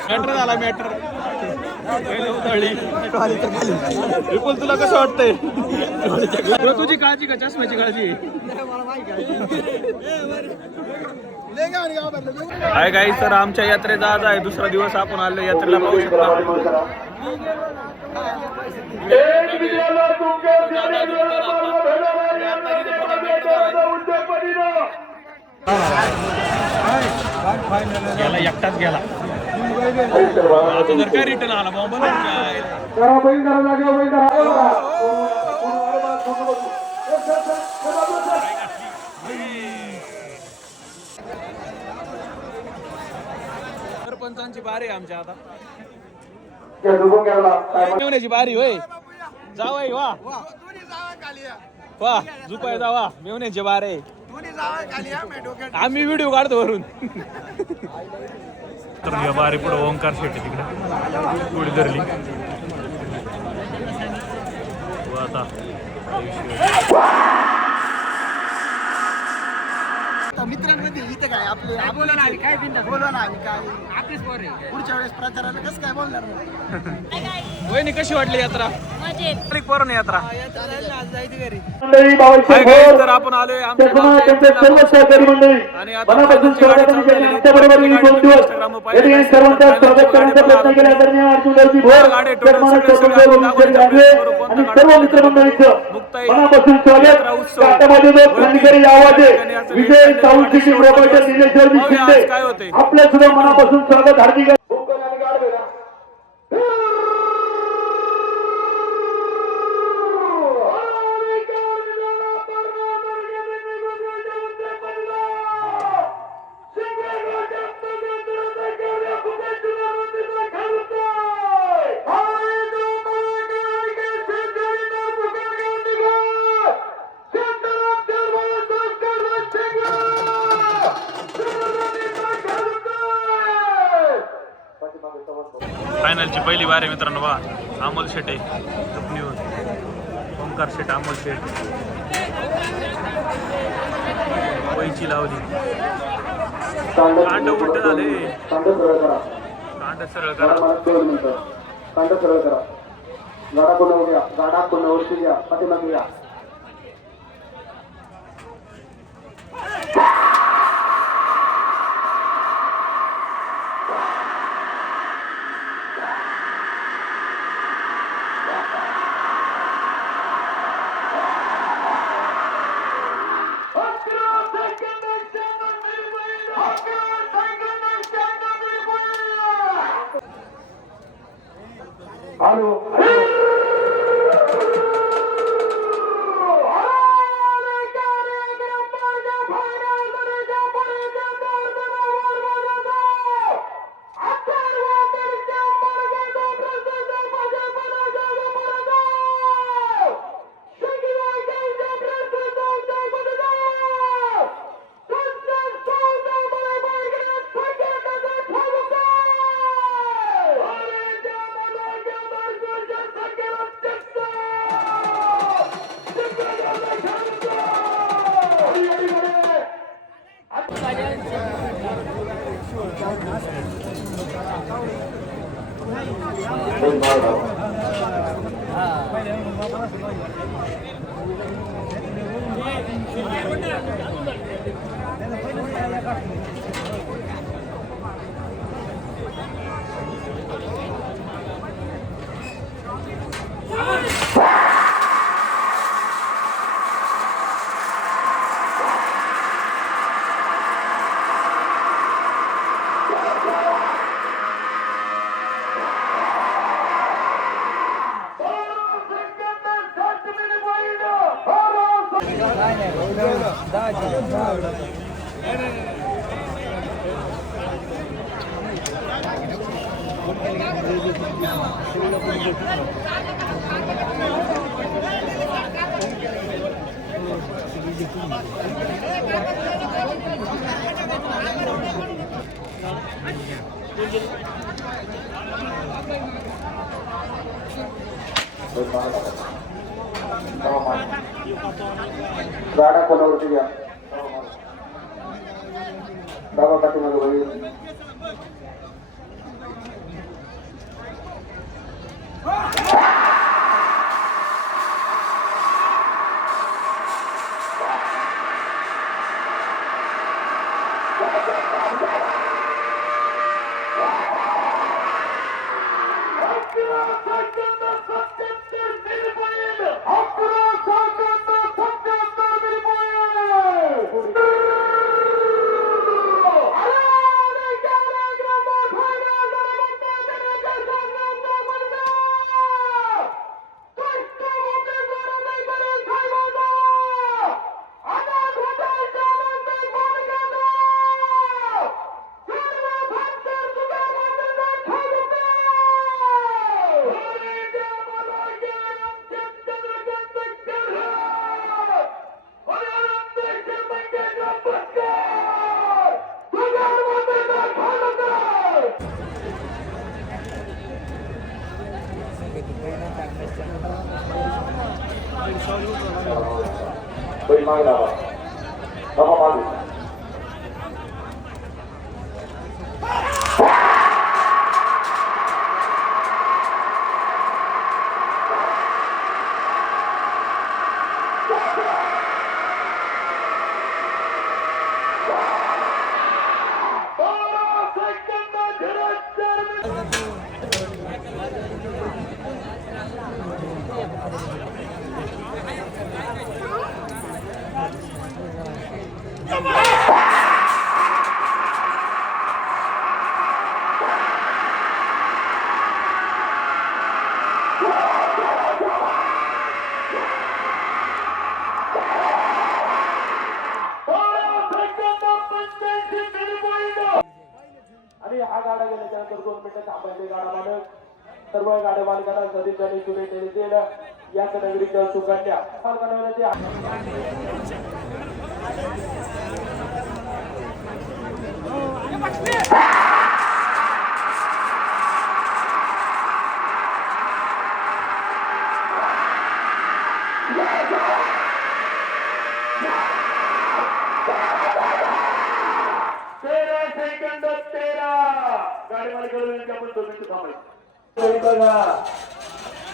Matter झाला matter विपुल तुला कसं वाटतंय तुझी काळजी का चष्म्याची काळजी आहे काही तर आमच्या यात्रेचा आज आहे दुसरा दिवस आपण आलो यात्रेला पाहू शकता गेला एकटाच गेला आता जर काय रिटर्न आला बाबा सरपंचांची बारी आहे आमच्या आता मेवण्याची बारी होय जावाय वा वा झुपाय जावा मेवण्याची बारी आम्ही व्हिडिओ काढतो वरून तर या बारी पुढे ओंकार शेट्टी तिकडे पुढे धरली आता मित्रांमध्ये इथे काय आपले बोला ना काय बोला ना काय आपलीच पुढच्या वेळेस प्रचाराला कसं काय बोलणार वहिनी कशी वाटली यात्रा पोरण यात्रा तर आपण आलोय आणि काय होते आपल्या सुद्धा मनापासून स्वागत हार्दिक फायनलची पहिली बार आहे मित्रांनो बा अमोल शेटे ओंकार शेट अमोल शेट वहीची लावली कांड उलट झाले कांड सरळ करा कांड सरळ करा गाडा कोणावर घ्या गाडा कोणावरती घ्या पाठीमागे घ्या Hallo. गाडा कोणावरती घ्या डावा पाठीमागे होईल मागे लावा बाबा मागे हा गाडा गेल्याच्यानंतर 2 मिनिटं थांबायचे गाडा मालक सर्व गाड्या मालकांना सदिच्छाने शुभेच्छा देतील या नगरीच्या सुकन्या गाडी मालकाला आपण 2 मिनिटं थांबायचं बघा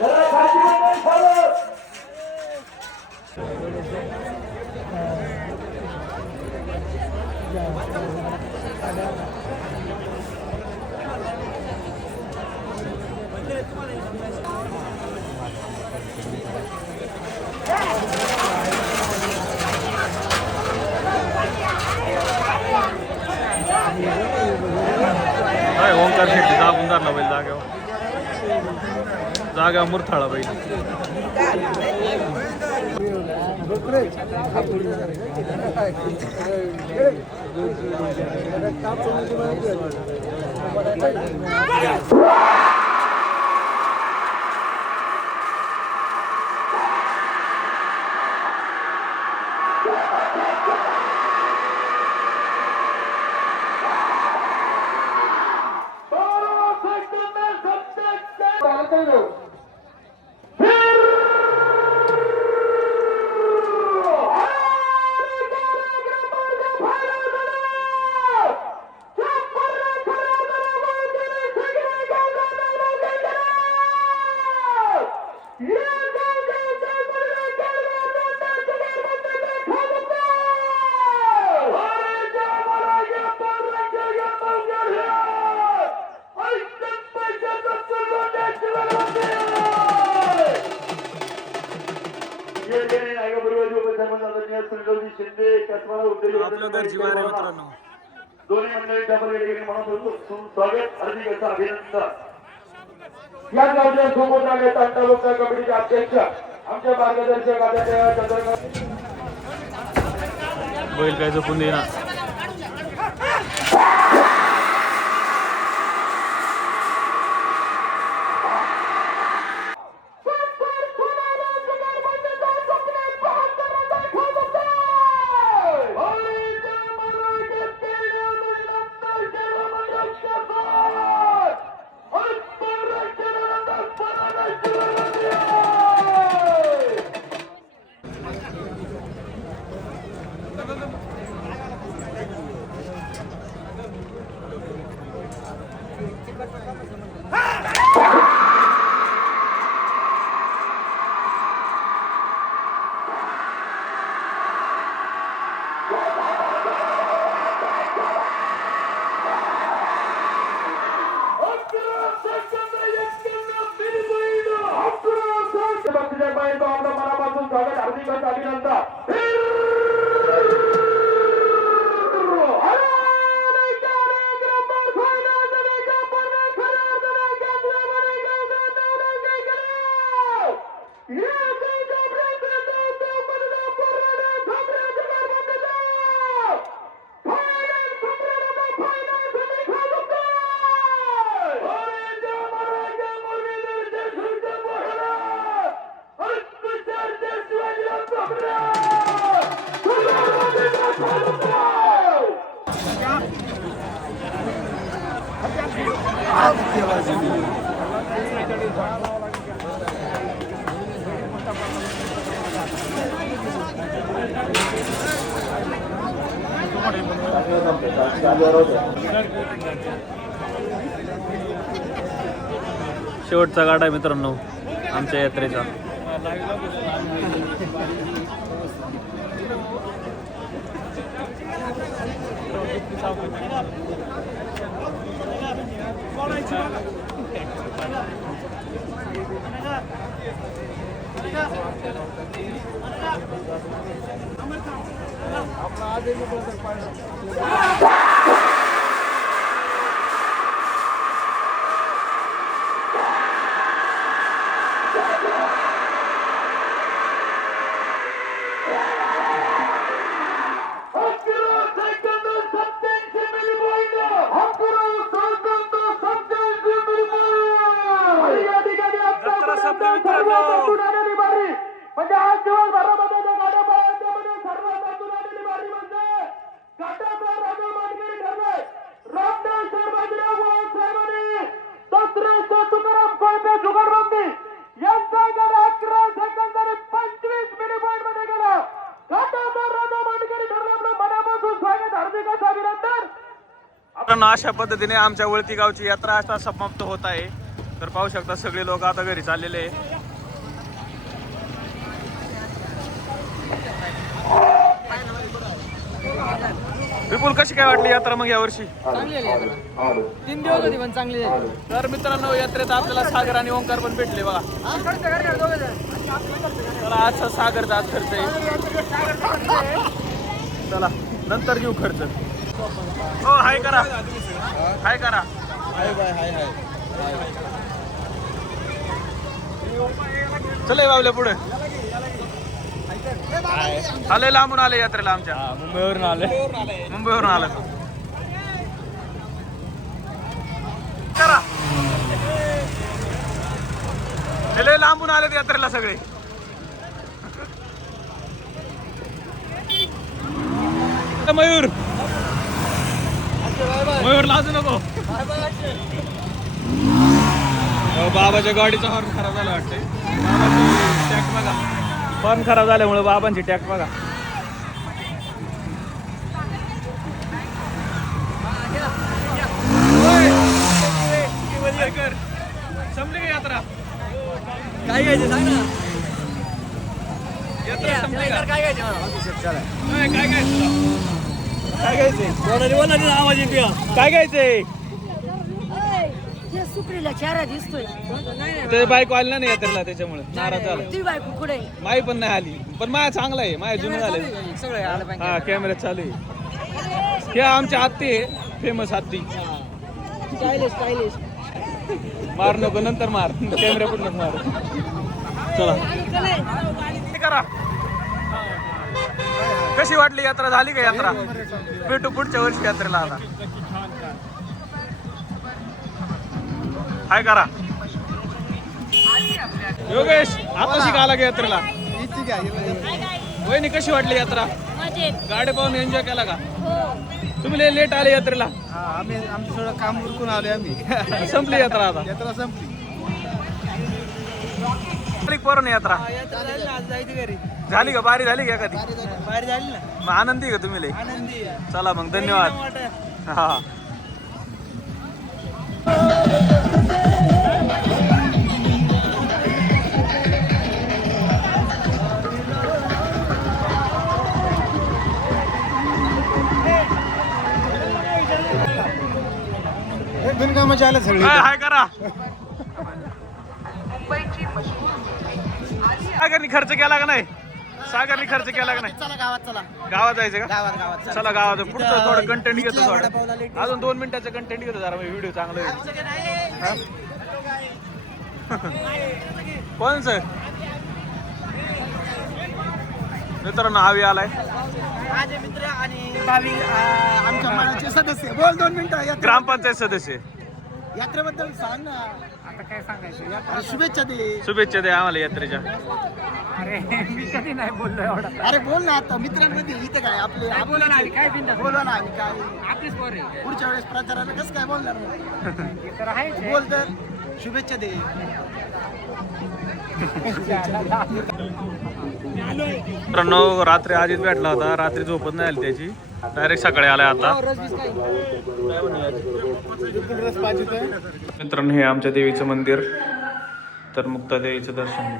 जरा खाली ओंकार शेट्टी दाबून धरला बैल जागा मुरथाळा बैल आपल्या घरची वारे मित्रांनो दोन्ही मंडळी डबल गेली म्हणून स्वागत हार्दिक अभिनंदन या गावच्या समोर आले तांडवकर कमिटीचे अध्यक्ष आमच्या मार्गदर्शक आचार्य चंद्रकांत बैल काय जपून देणार शेवटचा गाडा आहे मित्रांनो आमच्या यात्रेचा. म्हणजे आज दिवसभरामध्ये गाड्या पळवण्यामध्ये सर्वात आतून आलेली बारी म्हणजे घाटाचा राजा मानकरी ठरलाय. रामदेव बाजीराव साहेबांनी दसऱ्याच्या तुकाराम कोळपे जुगारबंदी यांचा गड 11 सेकंद आणि 25 मिनिट मध्ये गेला. घाटाचा राजा मानकरी ठरला. आपलं मनापासून स्वागत, हार्दिक असं अभिनंदन. आपण अशा पद्धतीने आमच्या वळती गावची यात्रा आता समाप्त होत आहे. तर पाहू शकता सगळे लोक आता घरी चाललेले आहे. विपुल कशी काय वाटली यात्रा मग यावर्षी? चांगली झाली 3 दिवस होती पण चांगली झाली. तर मित्रांनो यात्रेत आपल्याला सागर आणि ओंकार पण भेटले बघा. चला आजचा सागरचा आज खर्च आहे. चला नंतर घेऊ खर्च. हो हाय करा, हाय करा. चला बाबल्या पुढे. आले लांबून आले यात्रेला आमच्या. मुंबईवरून आले. मुंबईवरून आलं करा. लय लांबून आलेत यात्रेला सगळे. मयूर मयूर लाजू नको. बाबाच्या गाडीचा हॉर्न खराब झाला वाटतंय. बाबाची टॅक बघा, हॉर्न खराब झाल्यामुळे बाबांची टॅक बघा. संपली का यात्रा? काय घ्यायचं सांग ना. यात्रा संपली का? काय घ्यायचं काय घ्यायचं तुला? काय घ्यायचंय? आवाज येते. काय घ्यायचंय? सुप्रीला चेहरा दिसतोय. ते बायको आली ना यात्रेला त्याच्यामुळे नाराज झाला. तुझी बायको कुठे? माई पण नाही आली. पण माया चांगला आहे, माया जुनं झालंय. सगळं आलं पाहिजे. हा कॅमेरा चालू आहे. हे आमच्या हत्ती आहे, फेमस हत्ती. Stylish stylish. मार नको, नंतर मार. कॅमेरा पण नको मार. चला हे करा. कशी वाटली यात्रा? झाली का यात्रा? भेटू पुढच्या वर्षी यात्रेला. आता हाय करा. योगेश आता शिकायला का यात्रेला? वहिनी कशी वाटली यात्रा? गाडी पाहून एन्जॉय केला का? तुम्ही लय लेट आले यात्रेला. आम्ही आमचं थोडं काम उरकून आले आम्ही. संपली यात्रा आता. यात्रा संपली. पोरण यात्रा जायची घरी. झाली का? बारी झाली का एखादी? बाहेर झाली ना. मग आनंदी का तुम्ही लय? आनंदी. चला मग धन्यवाद. हा बिनकामाचे आले सगळे. हाय करा. सागरनी खर्च केला का नाही? सागरनी खर्च केला का नाही? चला गावात चला. गावात जायचं का? गावात गावात चला गावात. पुढचं थोडं कंटेंट घेतो. थोडं अजून 2 मिनिटाचं कंटेंट घेतो जरा. व्हिडिओ चांगला होईल. कोण सर? मित्रांनो आवी आलाय. माझे मित्र आणि भावी आमच्या मनाचे सदस्य. बोल 2 मिनिटं. ग्रामपंचायत सदस्य. यात्रेबद्दल सांग ना. आता काय सांगायचं शुभेच्छा दे. शुभेच्छा द्या आम्हाला यात्रेच्या. अरे मी कधी नाही बोललो एवढा. अरे बोल ना आता मित्रांमध्ये इथं काय आपले बोला ना काय बिंदा बोला ना आम्ही काय आपलीच पोर आहे. पुढच्या वेळेस प्रचाराला कसं काय बोलणार तर आहे बोल तर शुभेच्छा दे. मित्रांनो रात्री आधीच भेटला होता, रात्री झोपत नाही आली त्याची, डायरेक्ट सकाळी आलाय आता. मित्रांनो हे आमच्या देवीचं मंदिर, तर मुक्ता देवीचं दर्शन.